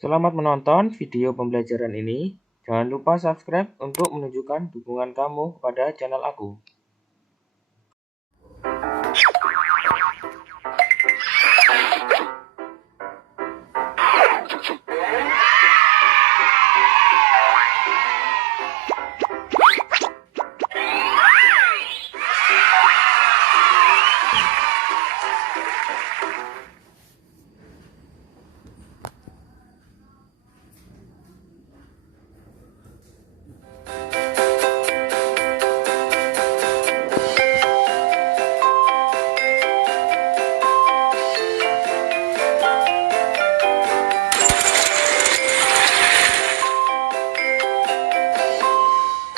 Selamat menonton video pembelajaran ini. Jangan lupa subscribe untuk menunjukkan dukungan kamu kepada channel aku.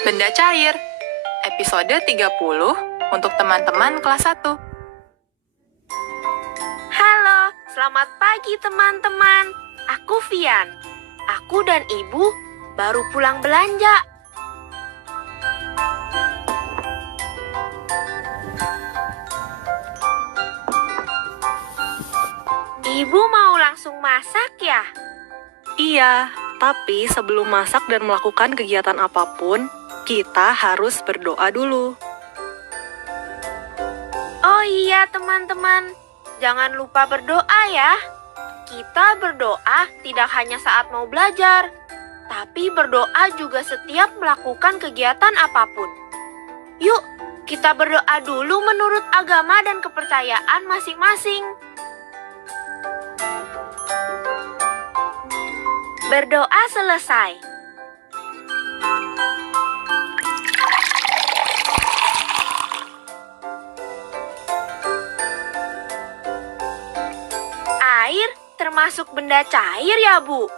Benda cair, episode 30 untuk teman-teman kelas 1. Halo, selamat pagi teman-teman. Aku Vian. Aku dan ibu baru pulang belanja. Ibu mau langsung masak ya? Iya, tapi sebelum masak dan melakukan kegiatan apapun, kita harus berdoa dulu. Oh iya teman-teman, jangan lupa berdoa ya. Kita berdoa tidak hanya saat mau belajar, tapi berdoa juga setiap melakukan kegiatan apapun. Yuk, kita berdoa dulu menurut agama dan kepercayaan masing-masing. Berdoa selesai. Air termasuk benda cair ya, Bu?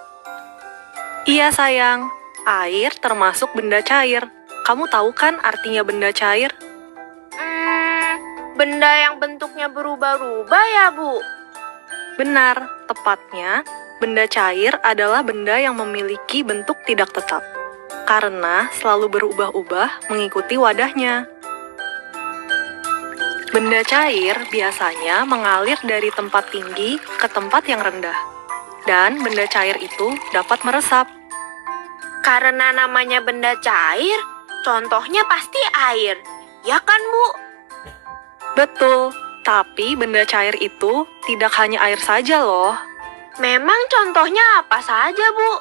Iya sayang, air termasuk benda cair. Kamu tahu kan artinya benda cair? Benda yang bentuknya berubah-ubah ya, Bu? Benar, tepatnya benda cair adalah benda yang memiliki bentuk tidak tetap, karena selalu berubah-ubah mengikuti wadahnya. Benda cair biasanya mengalir dari tempat tinggi ke tempat yang rendah, dan benda cair itu dapat meresap. Karena namanya benda cair, contohnya pasti air. Ya kan, Bu? Betul, tapi benda cair itu tidak hanya air saja loh. Memang contohnya apa saja, Bu?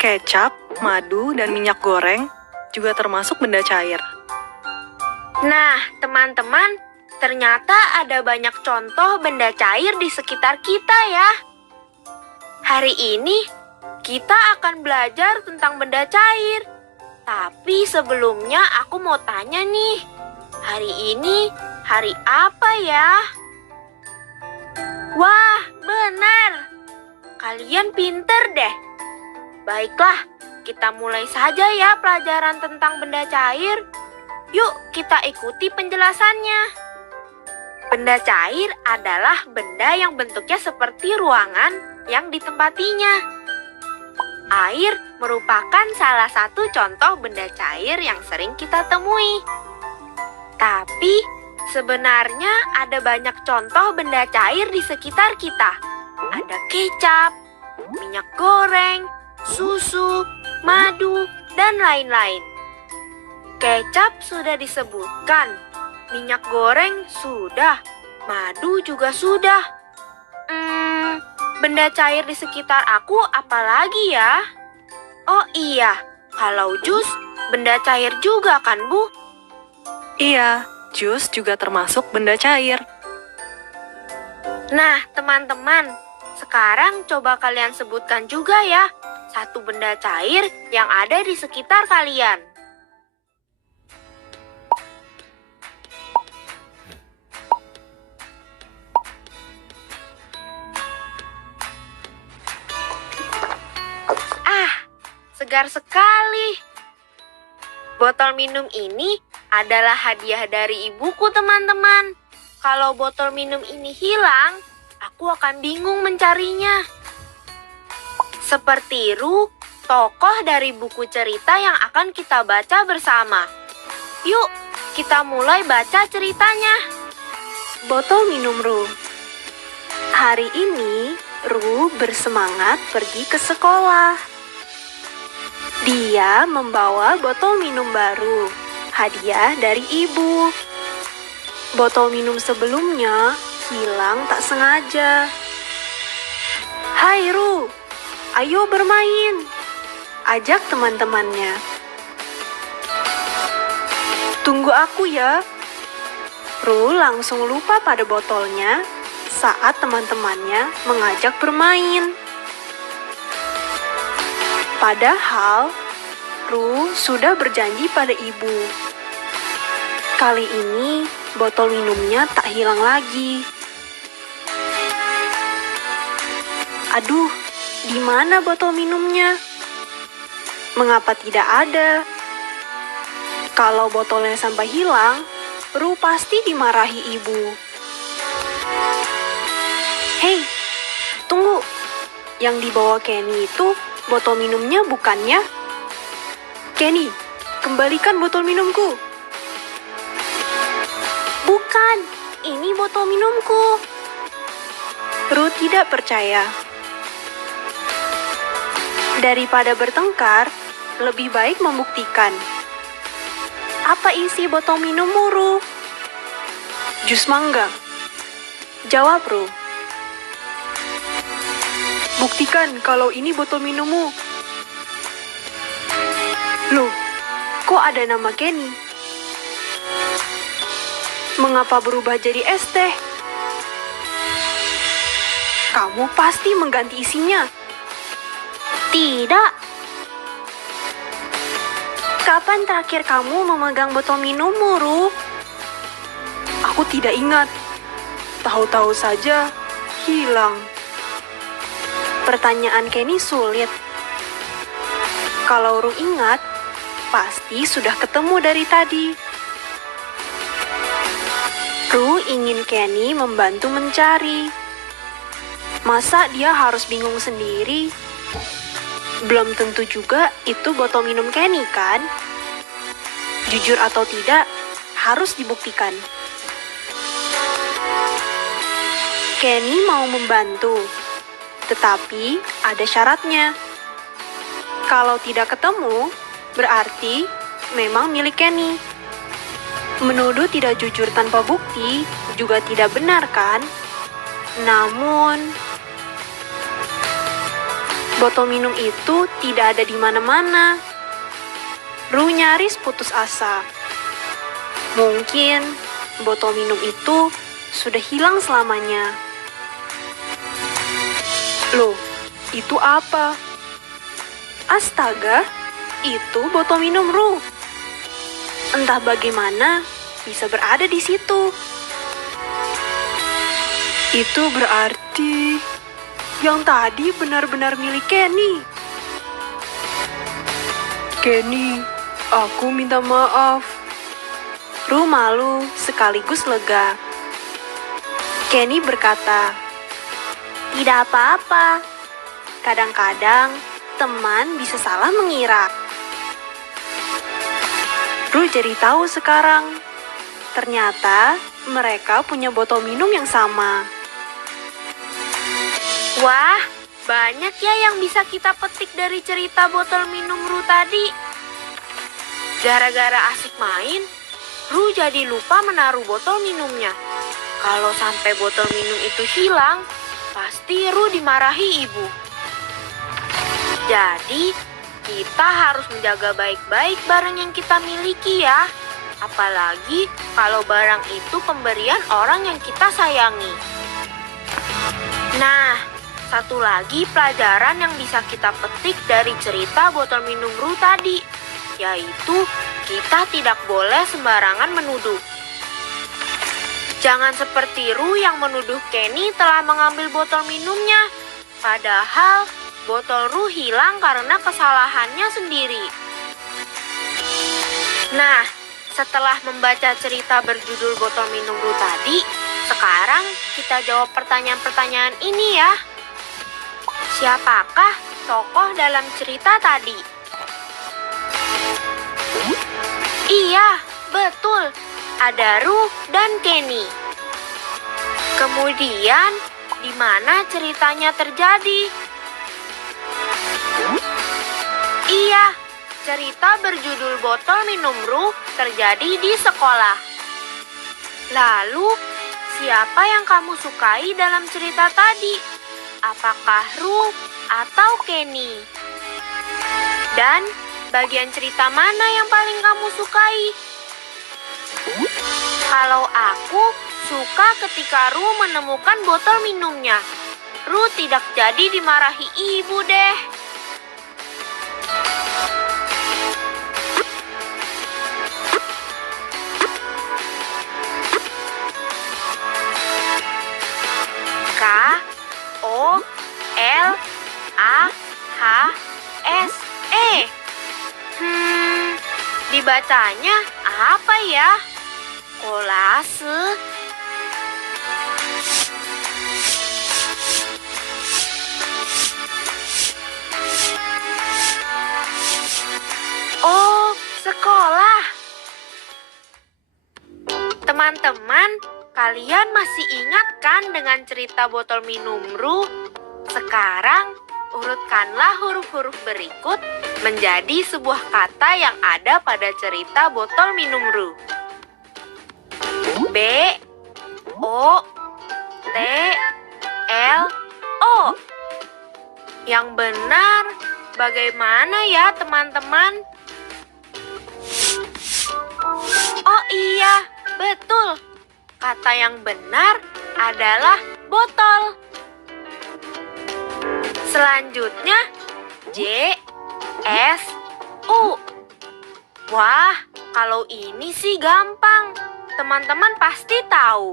Kecap, madu, dan minyak goreng juga termasuk benda cair. Nah, teman-teman, ternyata ada banyak contoh benda cair di sekitar kita ya. Hari ini, kita akan belajar tentang benda cair. Tapi sebelumnya aku mau tanya nih, hari ini hari apa ya? Wah, benar. Kalian pinter deh. Baiklah, kita mulai saja ya pelajaran tentang benda cair. Yuk, kita ikuti penjelasannya. Benda cair adalah benda yang bentuknya seperti ruangan yang ditempatinya. Air merupakan salah satu contoh benda cair yang sering kita temui. Tapi sebenarnya ada banyak contoh benda cair di sekitar kita. Ada kecap, minyak goreng, susu, madu, dan lain-lain. Kecap sudah disebutkan, minyak goreng sudah, madu juga sudah. Benda cair di sekitar aku apalagi ya? Oh iya, kalau jus benda cair juga kan, Bu? Iya, jus juga termasuk benda cair. Nah, teman-teman, sekarang coba kalian sebutkan juga ya satu benda cair yang ada di sekitar kalian. Segar sekali. Botol minum ini adalah hadiah dari ibuku, teman-teman. Kalau botol minum ini hilang, aku akan bingung mencarinya. Seperti Ru, tokoh dari buku cerita yang akan kita baca bersama. Yuk, kita mulai baca ceritanya. Botol minum Ru. Hari ini, Ru bersemangat pergi ke sekolah. Dia membawa botol minum baru, hadiah dari ibu. Botol minum sebelumnya hilang tak sengaja. "Hai Ru, ayo bermain," ajak teman-temannya. "Tunggu aku ya." Ru langsung lupa pada botolnya saat teman-temannya mengajak bermain. Padahal, Ru sudah berjanji pada ibu. Kali ini, botol minumnya tak hilang lagi. Aduh, di mana botol minumnya? Mengapa tidak ada? Kalau botolnya sampai hilang, Ru pasti dimarahi ibu. "Hei, tunggu. Yang dibawa Kenny itu botol minumnya bukannya? Kenny, kembalikan botol minumku." "Bukan, ini botol minumku." Ru tidak percaya. Daripada bertengkar, lebih baik membuktikan. "Apa isi botol minummu, Ru?" "Jus mangga," jawab Ru. "Buktikan kalau ini botol minummu." "Loh, kok ada nama Kenny? Mengapa berubah jadi es teh? Kamu pasti mengganti isinya." Tidak. Kapan terakhir kamu memegang botol minummu, Ru? "Aku tidak ingat. Tahu-tahu saja hilang." Pertanyaan Kenny sulit. Kalau Ru ingat, pasti sudah ketemu dari tadi. Ru ingin Kenny membantu mencari. Masa dia harus bingung sendiri? Belum tentu juga itu botol minum Kenny, kan? Jujur atau tidak, harus dibuktikan. Kenny mau membantu, tetapi ada syaratnya. Kalau tidak ketemu, berarti memang milik Kenny. Menuduh tidak jujur tanpa bukti juga tidak benar, kan? Namun, botol minum itu tidak ada di mana-mana. Ru nyaris putus asa. Mungkin botol minum itu sudah hilang selamanya. Loh, itu apa? Astaga, itu botol minum Ru. Entah bagaimana bisa berada di situ. Itu berarti yang tadi benar-benar milik Kenny. "Kenny, aku minta maaf." Ru malu sekaligus lega. Kenny berkata, Tidak apa-apa. "Kadang-kadang teman bisa salah mengira." Ru jadi tahu sekarang. Ternyata mereka punya botol minum yang sama. Wah, banyak ya yang bisa kita petik dari cerita botol minum Ru tadi. Gara-gara asik main, Ru jadi lupa menaruh botol minumnya. Kalau sampai botol minum itu hilang, pasti Ru dimarahi ibu. Jadi, kita harus menjaga baik-baik barang yang kita miliki ya. Apalagi kalau barang itu pemberian orang yang kita sayangi. Nah, satu lagi pelajaran yang bisa kita petik dari cerita botol minum Ru tadi, yaitu kita tidak boleh sembarangan menuduh. Jangan seperti Ru yang menuduh Kenny telah mengambil botol minumnya, padahal botol Ru hilang karena kesalahannya sendiri. Nah, setelah membaca cerita berjudul botol minum Ru tadi, sekarang kita jawab pertanyaan-pertanyaan ini ya. Siapakah tokoh dalam cerita tadi? Iya, betul. Ada Ru dan Kenny. Kemudian, di mana ceritanya terjadi. Iya, cerita berjudul Botol Minum Ru terjadi di sekolah. Lalu, siapa yang kamu sukai dalam cerita tadi? Apakah Ru atau Kenny? Dan bagian cerita mana yang paling kamu sukai? Kalau aku suka ketika Ru menemukan botol minumnya. Ru tidak jadi dimarahi ibu deh. K-O-L-A-H-S-E. Dibacanya apa ya? Kolase. Oh, sekolah. Teman-teman, kalian masih ingat kan dengan cerita botol minum Ru? Sekarang, urutkanlah huruf-huruf berikut menjadi sebuah kata yang ada pada cerita botol minum Ru. B, O, T, L, O. Yang benar, bagaimana ya teman-teman? Oh iya, betul. Kata yang benar adalah botol. Selanjutnya, J, S, U. Wah, kalau ini sih gampang. Teman-teman pasti tahu.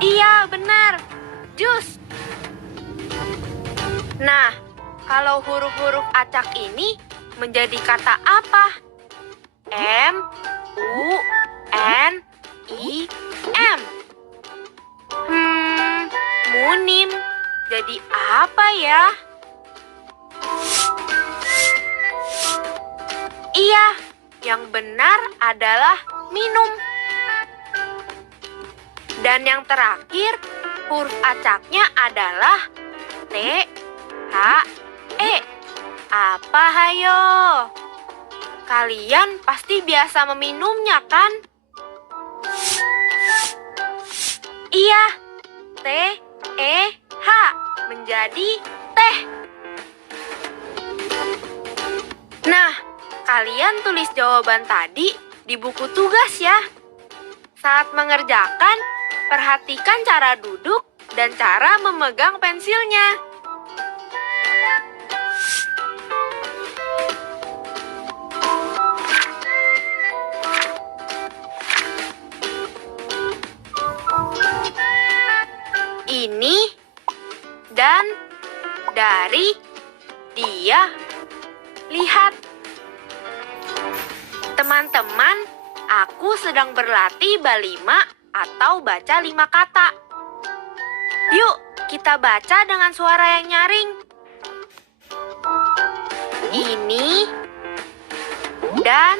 Iya, benar. Jus. Nah, kalau huruf-huruf acak ini menjadi kata apa? M, U, N, I, M. Munim. Jadi apa ya? Iya, yang benar adalah minum. Dan yang terakhir, huruf acaknya adalah T, H, E. Apa hayo? Kalian pasti biasa meminumnya kan? Iya, T, E, H menjadi teh. Nah, kalian tulis jawaban tadi di buku tugas ya. Saat mengerjakan, perhatikan cara duduk dan cara memegang pensilnya. Ini dan dari dia lihat. Teman-teman, aku sedang berlatih balima atau baca 5 kata. Yuk, kita baca dengan suara yang nyaring. Ini dan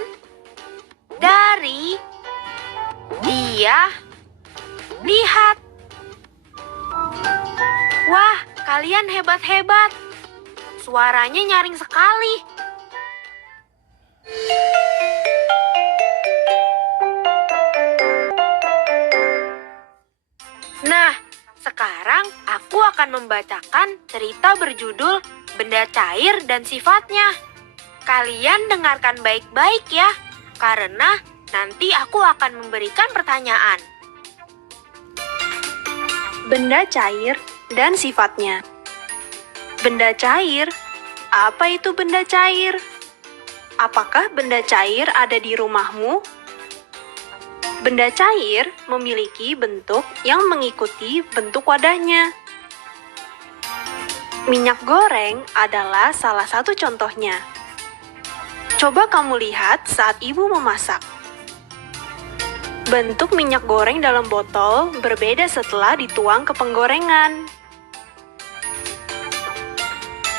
dari dia lihat. Wah, kalian hebat-hebat. Suaranya nyaring sekali. Nah, sekarang aku akan membacakan cerita berjudul Benda Cair dan Sifatnya. Kalian dengarkan baik-baik ya, karena nanti aku akan memberikan pertanyaan. Benda cair dan sifatnya. Benda cair? Apa itu benda cair? Apakah benda cair ada di rumahmu? Benda cair memiliki bentuk yang mengikuti bentuk wadahnya. Minyak goreng adalah salah satu contohnya. Coba kamu lihat saat ibu memasak. Bentuk minyak goreng dalam botol berbeda setelah dituang ke penggorengan.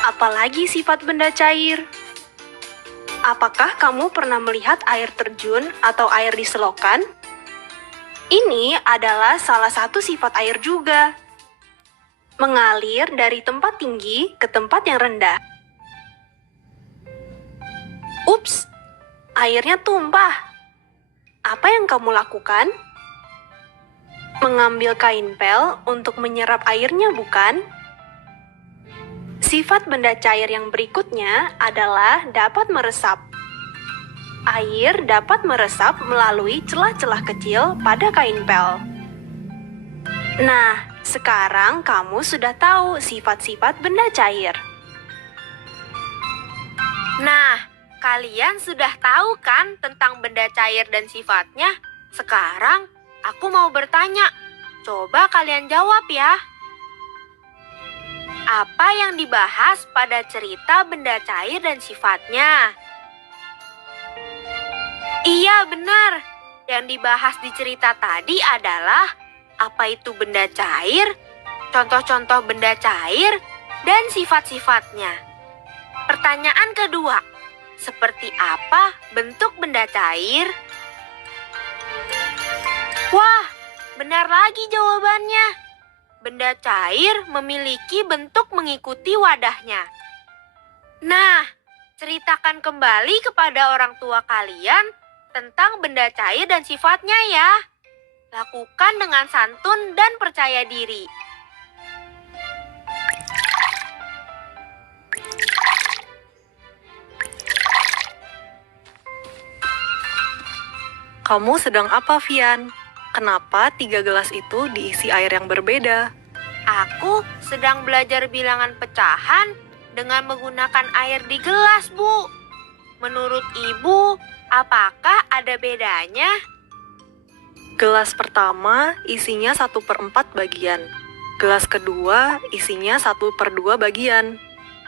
Apalagi sifat benda cair? Apakah kamu pernah melihat air terjun atau air di selokan? Ini adalah salah satu sifat air juga. Mengalir dari tempat tinggi ke tempat yang rendah. Ups, airnya tumpah. Apa yang kamu lakukan? Mengambil kain pel untuk menyerap airnya, bukan? Sifat benda cair yang berikutnya adalah dapat meresap. Air dapat meresap melalui celah-celah kecil pada kain pel. Nah, sekarang kamu sudah tahu sifat-sifat benda cair. Nah, kalian sudah tahu kan tentang benda cair dan sifatnya? Sekarang, aku mau bertanya. Coba kalian jawab ya. Apa yang dibahas pada cerita benda cair dan sifatnya? Iya, benar. Yang dibahas di cerita tadi adalah apa itu benda cair, contoh-contoh benda cair, dan sifat-sifatnya. Pertanyaan kedua, seperti apa bentuk benda cair? Wah, benar lagi jawabannya. Benda cair memiliki bentuk mengikuti wadahnya. Nah, ceritakan kembali kepada orang tua kalian tentang benda cair dan sifatnya ya. Lakukan dengan santun dan percaya diri. Kamu sedang apa, Vian? Kenapa 3 gelas itu diisi air yang berbeda? Aku sedang belajar bilangan pecahan dengan menggunakan air di gelas, Bu. Menurut Ibu, apakah ada bedanya? Gelas pertama isinya 1/4 bagian. Gelas kedua isinya 1/2 bagian.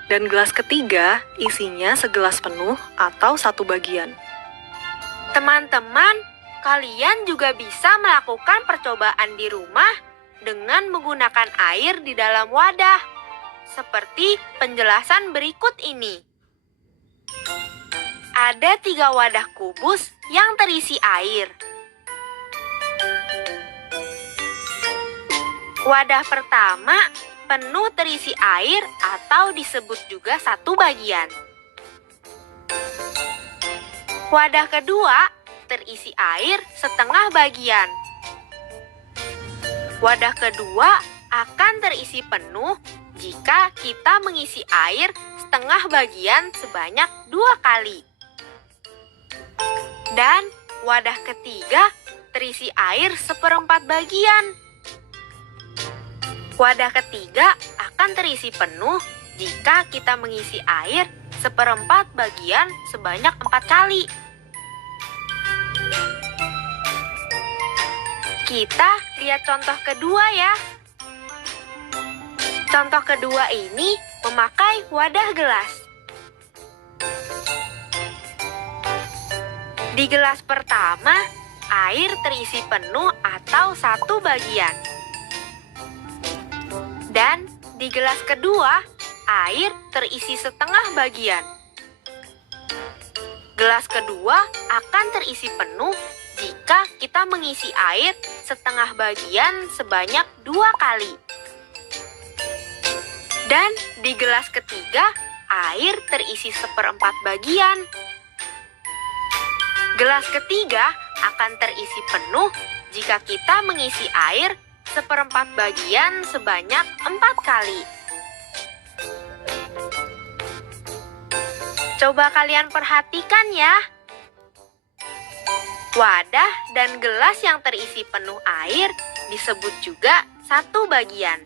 Dan gelas ketiga isinya segelas penuh atau 1 bagian. Teman-teman, kalian juga bisa melakukan percobaan di rumah dengan menggunakan air di dalam wadah. Seperti penjelasan berikut ini. Ada 3 wadah kubus yang terisi air. Wadah pertama penuh terisi air atau disebut juga 1 bagian. Wadah kedua terisi air setengah bagian. Wadah kedua akan terisi penuh jika kita mengisi air setengah bagian sebanyak 2 kali. Dan wadah ketiga terisi air 1/4 bagian. Wadah ketiga akan terisi penuh jika kita mengisi air 1/4 bagian sebanyak 4 kali. Kita lihat contoh kedua ya. Contoh kedua ini memakai wadah gelas. Di gelas pertama, air terisi penuh atau 1 bagian. Dan di gelas kedua, air terisi setengah bagian. Gelas kedua akan terisi penuh jika kita mengisi air setengah bagian sebanyak 2 kali. Dan di gelas ketiga, air terisi 1/4 bagian. Gelas ketiga akan terisi penuh jika kita mengisi air 1/4 bagian sebanyak 4 kali. Coba kalian perhatikan ya. Wadah dan gelas yang terisi penuh air disebut juga 1 bagian.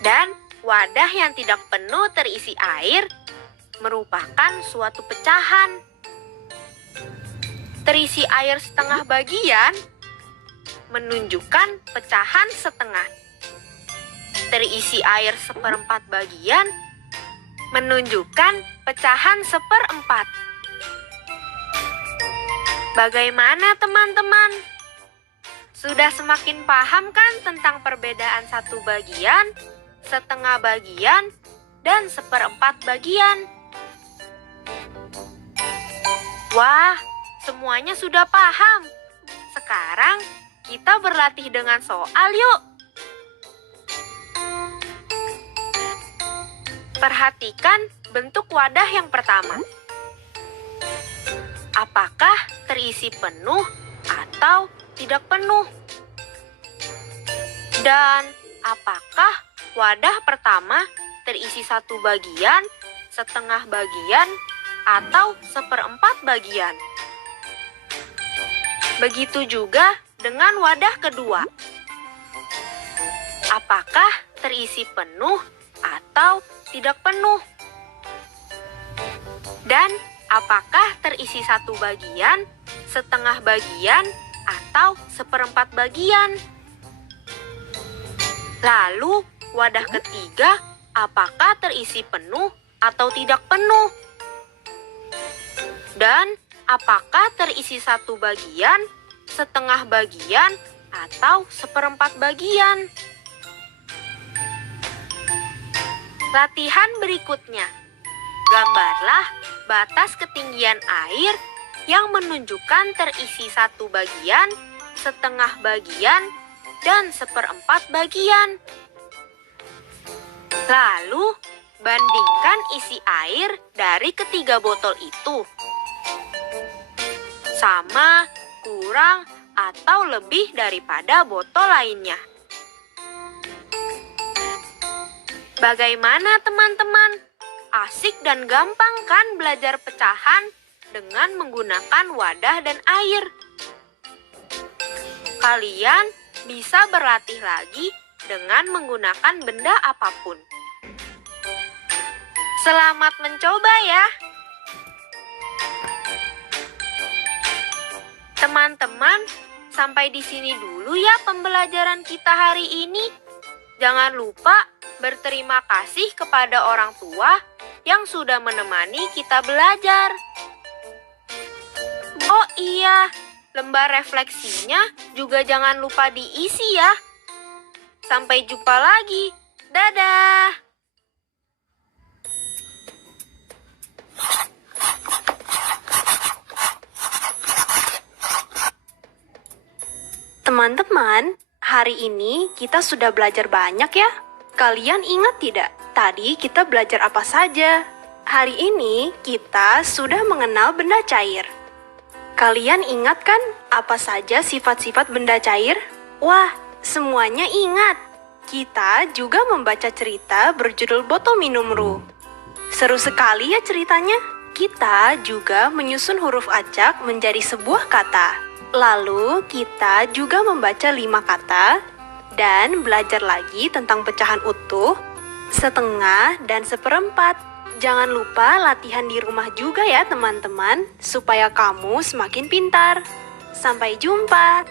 Dan wadah yang tidak penuh terisi air merupakan suatu pecahan. Terisi air setengah bagian menunjukkan pecahan setengah. Terisi air 1/4 bagian menunjukkan pecahan 1/4. Bagaimana teman-teman? Sudah semakin paham kan tentang perbedaan 1 bagian, setengah bagian, dan 1/4 bagian? Wah, semuanya sudah paham. Sekarang kita berlatih dengan soal yuk. Perhatikan bentuk wadah yang pertama. Apakah terisi penuh atau tidak penuh? Dan apakah wadah pertama terisi 1 bagian, setengah bagian, atau 1/4 bagian? Begitu juga dengan wadah kedua. Apakah terisi penuh atau tidak penuh? Dan apakah terisi 1 bagian, setengah bagian, atau 1/4 bagian? Lalu, wadah ketiga, apakah terisi penuh atau tidak penuh? Dan apakah terisi 1 bagian, setengah bagian, atau 1/4 bagian? Latihan berikutnya. Gambarlah batas ketinggian air yang menunjukkan terisi 1 bagian, setengah bagian, dan 1/4 bagian. Lalu, bandingkan isi air dari ketiga botol itu. Sama, kurang, atau lebih daripada botol lainnya. Bagaimana teman-teman? Asik dan gampang kan belajar pecahan dengan menggunakan wadah dan air? Kalian bisa berlatih lagi dengan menggunakan benda apapun. Selamat mencoba ya! Teman-teman, sampai di sini dulu ya pembelajaran kita hari ini. Jangan lupa berterima kasih kepada orang tua yang sudah menemani kita belajar. Oh iya, lembar refleksinya juga jangan lupa diisi ya. Sampai jumpa lagi. Dadah! Teman-teman, hari ini kita sudah belajar banyak ya. Kalian ingat tidak? Tadi kita belajar apa saja? Hari ini kita sudah mengenal benda cair. Kalian ingat kan apa saja sifat-sifat benda cair? Wah, semuanya ingat. Kita juga membaca cerita berjudul Botol Minum Ru. Seru sekali ya ceritanya. Kita juga menyusun huruf acak menjadi sebuah kata. Lalu kita juga membaca 5 kata dan belajar lagi tentang pecahan utuh, setengah, dan 1/4. Jangan lupa latihan di rumah juga ya teman-teman, supaya kamu semakin pintar. Sampai jumpa!